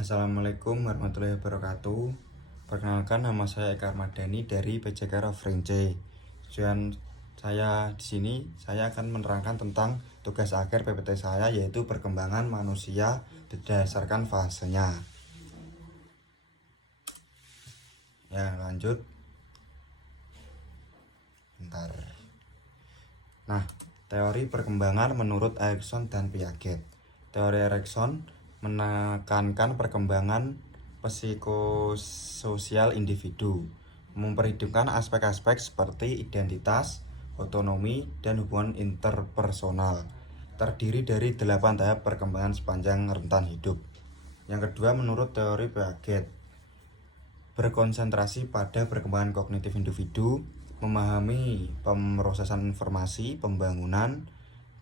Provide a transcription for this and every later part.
Assalamualaikum warahmatullahi wabarakatuh. Perkenalkan, nama saya Eka Armadani dari PJK Rofrince. Tujuan saya di sini, saya akan menerangkan tentang tugas akhir PPT saya, yaitu perkembangan manusia berdasarkan fasenya. Ya, lanjut. Bentar. Nah, teori perkembangan menurut Erikson dan Piaget. Teori Erikson menekankan perkembangan psikososial individu, memperhitungkan aspek-aspek seperti identitas, otonomi, dan hubungan interpersonal. Terdiri dari 8 tahap perkembangan sepanjang rentan hidup. Yang kedua, menurut teori Piaget, berkonsentrasi pada perkembangan kognitif individu, memahami pemrosesan informasi, pembangunan,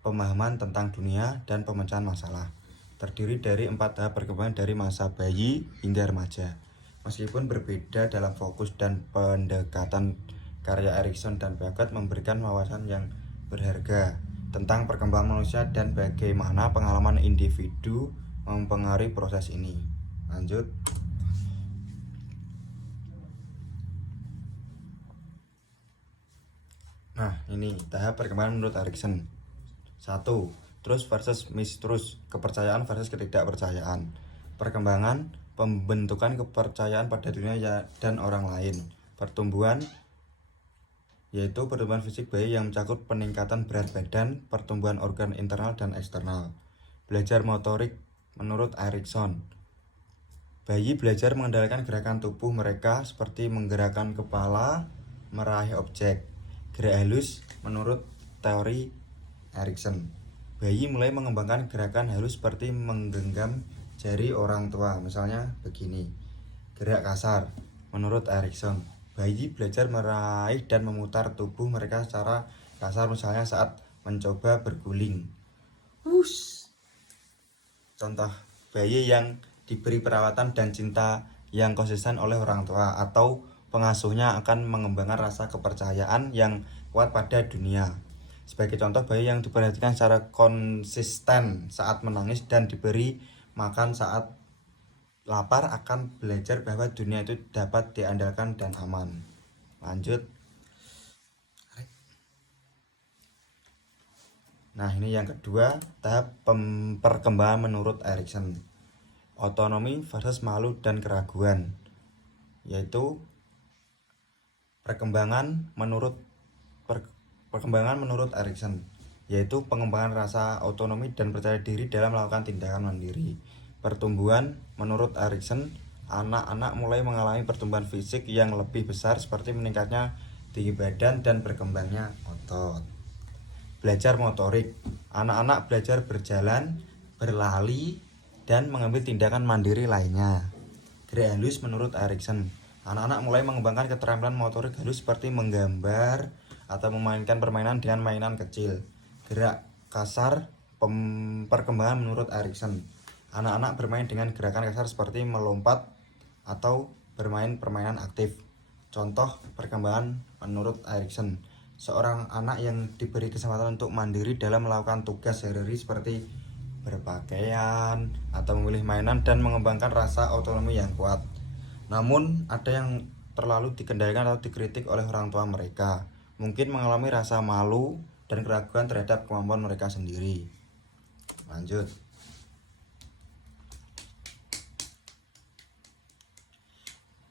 pemahaman tentang dunia, dan pemecahan masalah. Terdiri dari 4 tahap perkembangan dari masa bayi hingga remaja. Meskipun berbeda dalam fokus dan pendekatan, karya Erikson dan Piaget memberikan wawasan yang berharga tentang perkembangan manusia dan bagaimana pengalaman individu mempengaruhi proses ini. Lanjut. Nah, ini tahap perkembangan menurut Erikson. 1. Trust versus mistrust, kepercayaan versus ketidakpercayaan. Perkembangan pembentukan kepercayaan pada dunia dan orang lain. Pertumbuhan, yaitu pertumbuhan fisik bayi yang mencakup peningkatan berat badan, pertumbuhan organ internal dan eksternal. Belajar motorik menurut Erikson, bayi belajar mengendalikan gerakan tubuh mereka seperti menggerakkan kepala, meraih objek. Gerak halus menurut teori Erikson, bayi mulai mengembangkan gerakan halus seperti menggenggam jari orang tua, misalnya begini. Gerak kasar menurut Erikson, bayi belajar meraih dan memutar tubuh mereka secara kasar, misalnya saat mencoba berguling. Contoh, bayi yang diberi perawatan dan cinta yang konsisten oleh orang tua atau pengasuhnya akan mengembangkan rasa kepercayaan yang kuat pada dunia. Sebagai contoh, bayi yang diperhatikan secara konsisten saat menangis dan diberi makan saat lapar akan belajar bahwa dunia itu dapat diandalkan dan aman. Lanjut. Nah, ini yang kedua, tahap perkembangan menurut Erikson. Otonomi versus malu dan keraguan, yaitu perkembangan menurut Erikson, yaitu pengembangan rasa otonomi dan percaya diri dalam melakukan tindakan mandiri. Pertumbuhan menurut Erikson, anak-anak mulai mengalami pertumbuhan fisik yang lebih besar seperti meningkatnya tinggi badan dan berkembangnya otot. Belajar motorik, anak-anak belajar berjalan, berlari, dan mengambil tindakan mandiri lainnya. Gerak halus menurut Erikson, anak-anak mulai mengembangkan keterampilan motorik halus seperti menggambar atau memainkan permainan dengan mainan kecil. Gerak kasar perkembangan menurut Erikson, anak-anak bermain dengan gerakan kasar seperti melompat atau bermain permainan aktif. Contoh perkembangan menurut Erikson, seorang anak yang diberi kesempatan untuk mandiri dalam melakukan tugas sehari-hari seperti berpakaian atau memilih mainan dan mengembangkan rasa otonomi yang kuat. Namun ada yang terlalu dikendalikan atau dikritik oleh orang tua mereka, mungkin mengalami rasa malu dan keraguan terhadap kemampuan mereka sendiri. Lanjut.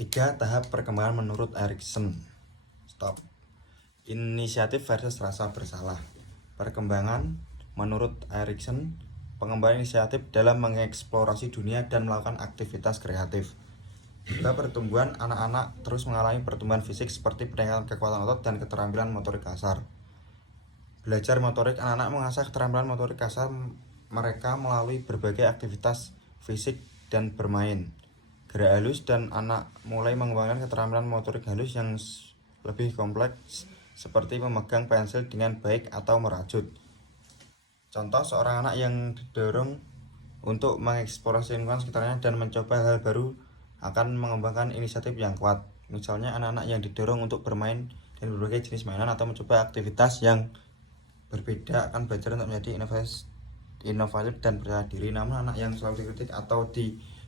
Tiga tahap perkembangan menurut Erikson. Stop. Inisiatif versus rasa bersalah. Perkembangan menurut Erikson, pengembangan inisiatif dalam mengeksplorasi dunia dan melakukan aktivitas kreatif. Juga pertumbuhan, anak-anak terus mengalami pertumbuhan fisik seperti peningkatan kekuatan otot dan keterampilan motorik kasar. Belajar motorik, anak-anak mengasah keterampilan motorik kasar mereka melalui berbagai aktivitas fisik dan bermain. Gerak halus, dan anak mulai mengembangkan keterampilan motorik halus yang lebih kompleks seperti memegang pensil dengan baik atau merajut. Contoh, seorang anak yang didorong untuk mengeksplorasi lingkungan sekitarnya dan mencoba hal baru akan mengembangkan inisiatif yang kuat. Misalnya, anak-anak yang didorong untuk bermain dengan berbagai jenis mainan atau mencoba aktivitas yang berbeda akan belajar untuk menjadi inovatif dan percaya diri. Namun anak yang selalu dikritik atau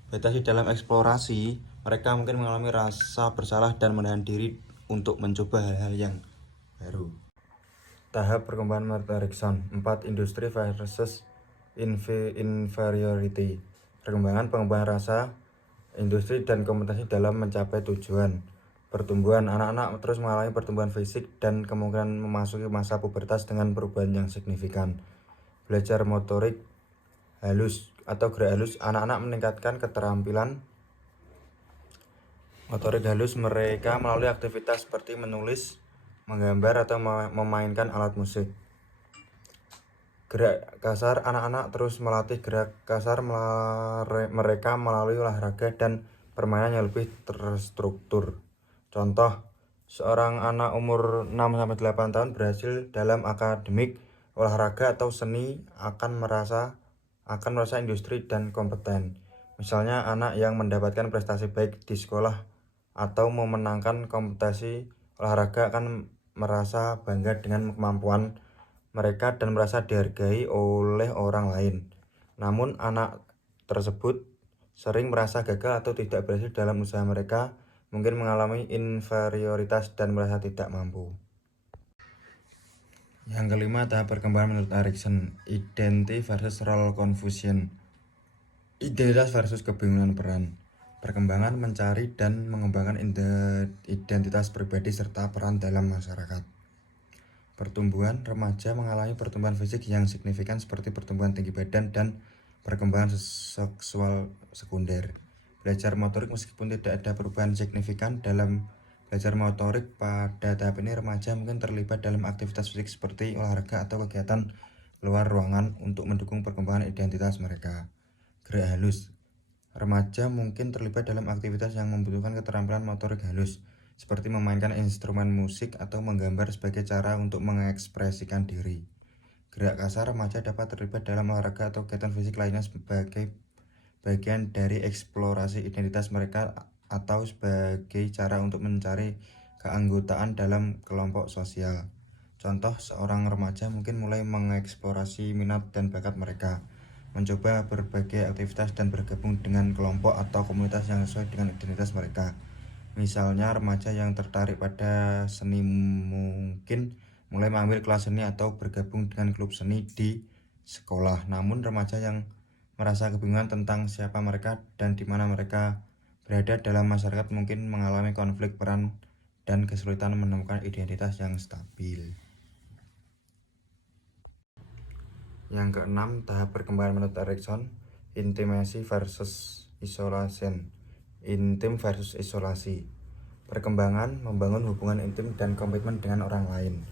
Batasi dalam eksplorasi, mereka mungkin mengalami rasa bersalah dan menahan diri untuk mencoba hal-hal yang baru. Tahap perkembangan menurut Erikson 4. Industri versus inferiority. Pengembangan rasa, industri dan kompetisi dalam mencapai tujuan. Pertumbuhan anak-anak terus mengalami pertumbuhan fisik dan kemungkinan memasuki masa pubertas dengan perubahan yang signifikan. Belajar motorik halus atau gerak halus, anak-anak meningkatkan keterampilan motorik halus mereka melalui aktivitas seperti menulis, menggambar, atau memainkan alat musik. Gerak kasar, anak-anak terus melatih gerak kasar mereka melalui olahraga dan permainan yang lebih terstruktur. Contoh, seorang anak umur 6-8 tahun berhasil dalam akademik, olahraga, atau seni akan merasa industri dan kompeten. Misalnya, anak yang mendapatkan prestasi baik di sekolah atau memenangkan kompetisi olahraga akan merasa bangga dengan kemampuan mereka dan merasa dihargai oleh orang lain. Namun anak tersebut sering merasa gagal atau tidak berhasil dalam usaha mereka, mungkin mengalami inferioritas dan merasa tidak mampu. Yang kelima, tahap perkembangan menurut Erikson, identity versus role confusion. Identitas versus kebingungan peran. Perkembangan mencari dan mengembangkan identitas pribadi serta peran dalam masyarakat. Pertumbuhan remaja mengalami pertumbuhan fisik yang signifikan seperti pertumbuhan tinggi badan dan perkembangan seksual sekunder. Belajar motorik, meskipun tidak ada perubahan signifikan dalam belajar motorik pada tahap ini, remaja mungkin terlibat dalam aktivitas fisik seperti olahraga atau kegiatan luar ruangan untuk mendukung perkembangan identitas mereka. Gerak halus. Remaja mungkin terlibat dalam aktivitas yang membutuhkan keterampilan motorik halus, seperti memainkan instrumen musik atau menggambar sebagai cara untuk mengekspresikan diri. Gerak kasar, remaja dapat terlibat dalam olahraga atau kegiatan fisik lainnya sebagai bagian dari eksplorasi identitas mereka atau sebagai cara untuk mencari keanggotaan dalam kelompok sosial. Contoh, seorang remaja mungkin mulai mengeksplorasi minat dan bakat mereka, mencoba berbagai aktivitas dan bergabung dengan kelompok atau komunitas yang sesuai dengan identitas mereka. Misalnya, remaja yang tertarik pada seni mungkin mulai mengambil kelas seni atau bergabung dengan klub seni di sekolah. Namun, remaja yang merasa kebingungan tentang siapa mereka dan di mana mereka berada dalam masyarakat mungkin mengalami konflik peran dan kesulitan menemukan identitas yang stabil. Yang keenam, tahap perkembangan menurut Erikson, intimacy versus isolation. Intim versus isolasi. Perkembangan membangun hubungan intim dan komitmen dengan orang lain.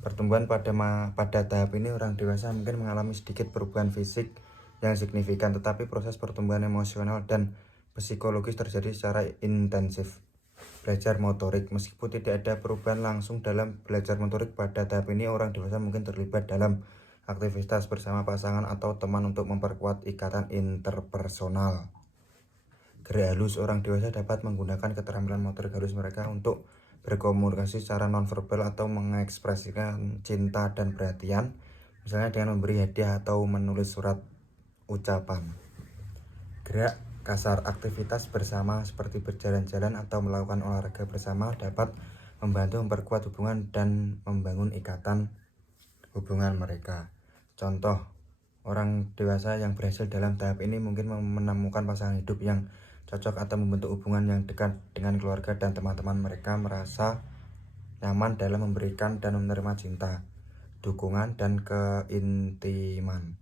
Pertumbuhan pada tahap ini, orang dewasa mungkin mengalami sedikit perubahan fisik yang signifikan, tetapi proses pertumbuhan emosional dan psikologis terjadi secara intensif. Belajar motorik, meskipun tidak ada perubahan langsung dalam belajar motorik pada tahap ini, orang dewasa mungkin terlibat dalam aktivitas bersama pasangan atau teman untuk memperkuat ikatan interpersonal. Gerak halus, orang dewasa dapat menggunakan keterampilan motorik halus mereka untuk berkomunikasi secara nonverbal atau mengekspresikan cinta dan perhatian, misalnya dengan memberi hadiah atau menulis surat ucapan. Gerak kasar, aktivitas bersama seperti berjalan-jalan atau melakukan olahraga bersama dapat membantu memperkuat hubungan dan membangun ikatan hubungan mereka. Contoh, orang dewasa yang berhasil dalam tahap ini mungkin menemukan pasangan hidup yang cocok atau membentuk hubungan yang dekat dengan keluarga dan teman-teman mereka, merasa nyaman dalam memberikan dan menerima cinta, dukungan, dan keintiman.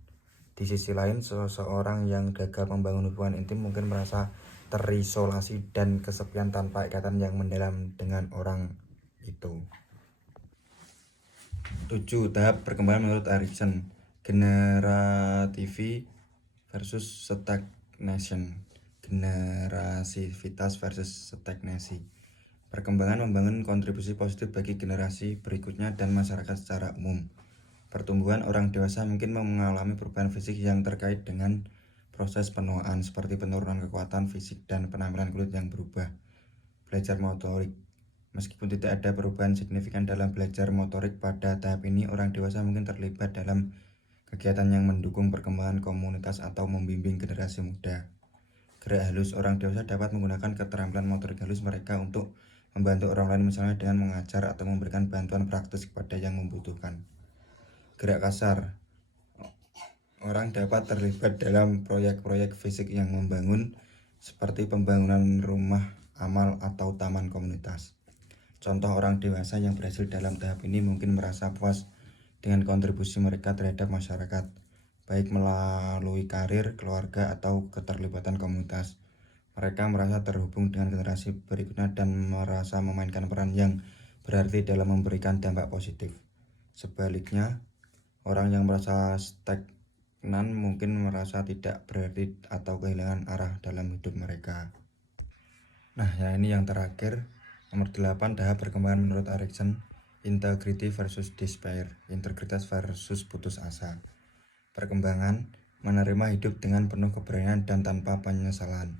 Di sisi lain, seseorang yang gagal membangun hubungan intim mungkin merasa terisolasi dan kesepian tanpa ikatan yang mendalam dengan orang itu. 7. Tahap perkembangan menurut Erikson, generativity versus stagnation. Generasivitas versus stagnasi. Perkembangan membangun kontribusi positif bagi generasi berikutnya dan masyarakat secara umum. Pertumbuhan orang dewasa mungkin mengalami perubahan fisik yang terkait dengan proses penuaan, seperti penurunan kekuatan fisik dan penampilan kulit yang berubah. Belajar motorik, meskipun tidak ada perubahan signifikan dalam belajar motorik pada tahap ini, orang dewasa mungkin terlibat dalam kegiatan yang mendukung perkembangan komunitas atau membimbing generasi muda. Gerak halus, orang dewasa dapat menggunakan keterampilan motorik halus mereka untuk membantu orang lain, misalnya dengan mengajar atau memberikan bantuan praktis kepada yang membutuhkan. Gerak kasar, orang dapat terlibat dalam proyek-proyek fisik yang membangun, seperti pembangunan rumah amal atau taman komunitas. Contoh orang dewasa yang berhasil dalam tahap ini mungkin merasa puas dengan kontribusi mereka terhadap masyarakat, baik melalui karir, keluarga, atau keterlibatan komunitas. Mereka merasa terhubung dengan generasi berikutnya dan merasa memainkan peran yang berarti dalam memberikan dampak positif. Sebaliknya, orang yang merasa stagnan mungkin merasa tidak berarti atau kehilangan arah dalam hidup mereka. Nah, ya ini yang terakhir, nomor 8, tahap perkembangan menurut Erikson, integrity versus despair, integritas versus putus asa. Perkembangan, menerima hidup dengan penuh keberanian dan tanpa penyesalan.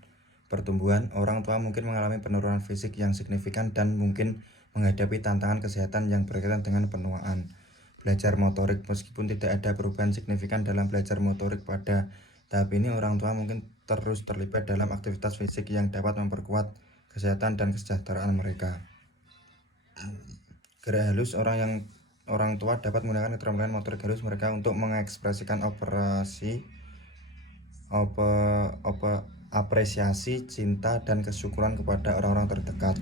Pertumbuhan, orang tua mungkin mengalami penurunan fisik yang signifikan dan mungkin menghadapi tantangan kesehatan yang berkaitan dengan penuaan. Belajar motorik, meskipun tidak ada perubahan signifikan dalam belajar motorik pada tahap ini, orang tua mungkin terus terlibat dalam aktivitas fisik yang dapat memperkuat kesehatan dan kesejahteraan mereka. Gerak halus, orang tua dapat menggunakan keterampilan motorik halus mereka untuk mengekspresikan apresiasi, cinta, dan kesyukuran kepada orang-orang terdekat.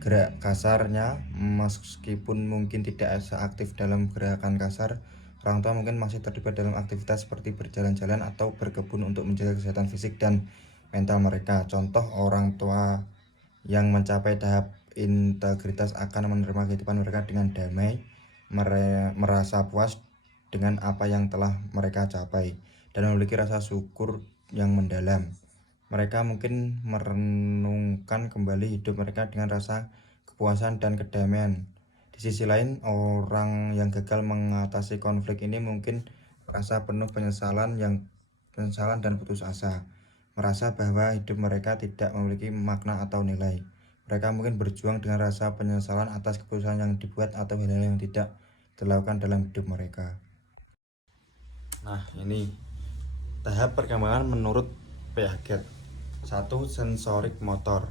Gerak kasarnya, meskipun mungkin tidak seaktif dalam gerakan kasar, orang tua mungkin masih terlibat dalam aktivitas seperti berjalan-jalan atau berkebun untuk menjaga kesehatan fisik dan mental mereka. Contoh orang tua yang mencapai tahap integritas akan menerima kehidupan mereka dengan damai, merasa puas dengan apa yang telah mereka capai, dan memiliki rasa syukur yang mendalam. Mereka mungkin merenungkan kembali hidup mereka dengan rasa kepuasan dan kedamaian. Di sisi lain, orang yang gagal mengatasi konflik ini mungkin merasa penuh penyesalan dan putus asa, merasa bahwa hidup mereka tidak memiliki makna atau nilai. Mereka mungkin berjuang dengan rasa penyesalan atas keputusan yang dibuat atau hal-hal yang tidak dilakukan dalam hidup mereka. Nah, ini tahap perkembangan menurut Piaget. 1. Sensorik motor.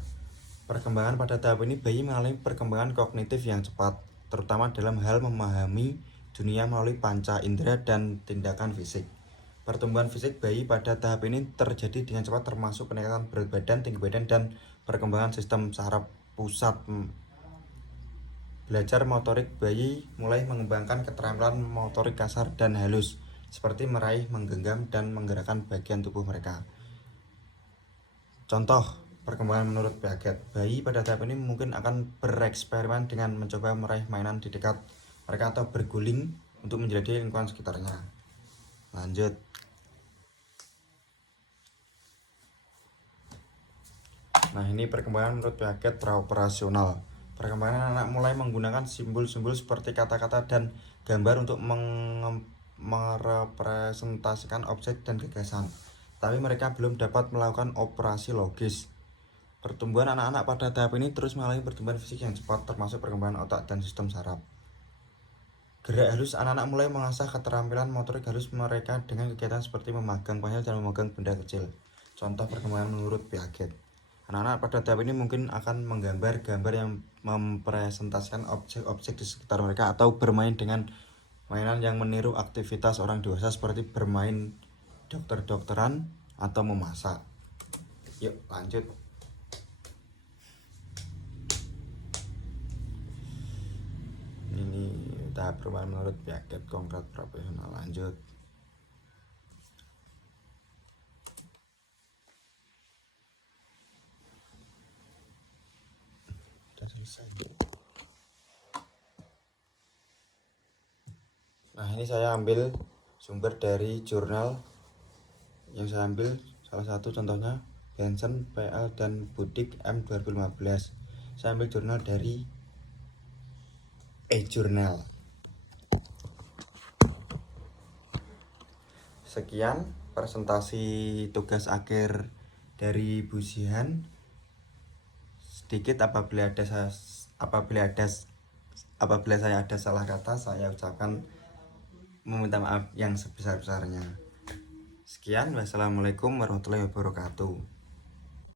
Perkembangan pada tahap ini, bayi mengalami perkembangan kognitif yang cepat, terutama dalam hal memahami dunia melalui panca indera dan tindakan fisik. Pertumbuhan fisik bayi pada tahap ini terjadi dengan cepat, termasuk peningkatan berat badan, tinggi badan, dan perkembangan sistem saraf pusat. Belajar motorik, bayi mulai mengembangkan keterampilan motorik kasar dan halus, seperti meraih, menggenggam, dan menggerakkan bagian tubuh mereka. Contoh perkembangan menurut Piaget, bayi pada tahap ini mungkin akan bereksperimen dengan mencoba meraih mainan di dekat mereka atau berguling untuk menjadi lingkungan sekitarnya. Lanjut. Nah, ini perkembangan menurut Piaget praoperasional. Perkembangan anak mulai menggunakan simbol-simbol seperti kata-kata dan gambar untuk merepresentasikan objek dan gagasan, tapi mereka belum dapat melakukan operasi logis. Pertumbuhan anak-anak pada tahap ini terus mengalami pertumbuhan fisik yang cepat, termasuk perkembangan otak dan sistem saraf. Gerak halus, anak-anak mulai mengasah keterampilan motorik halus mereka dengan kegiatan seperti memegang panel dan memegang benda kecil. Contoh perkembangan menurut Piaget, anak-anak pada tahap ini mungkin akan menggambar gambar yang mempresentasikan objek-objek di sekitar mereka atau bermain dengan mainan yang meniru aktivitas orang dewasa seperti bermain dokter-dokteran atau memasak. Yuk lanjut. Ini tahap perubahan menurut Piaget konkret profesional. Lanjut. Sudah selesai. Nah, ini saya ambil sumber dari jurnal yang saya ambil, salah satu contohnya Benson, PL, dan Budik M 2015. Saya ambil jurnal dari e-journal. Sekian presentasi tugas akhir dari Bu Zihan. Sedikit apabila saya ada salah kata, saya ucapkan meminta maaf yang sebesar-besarnya. Sekian, wassalamualaikum warahmatullahi wabarakatuh.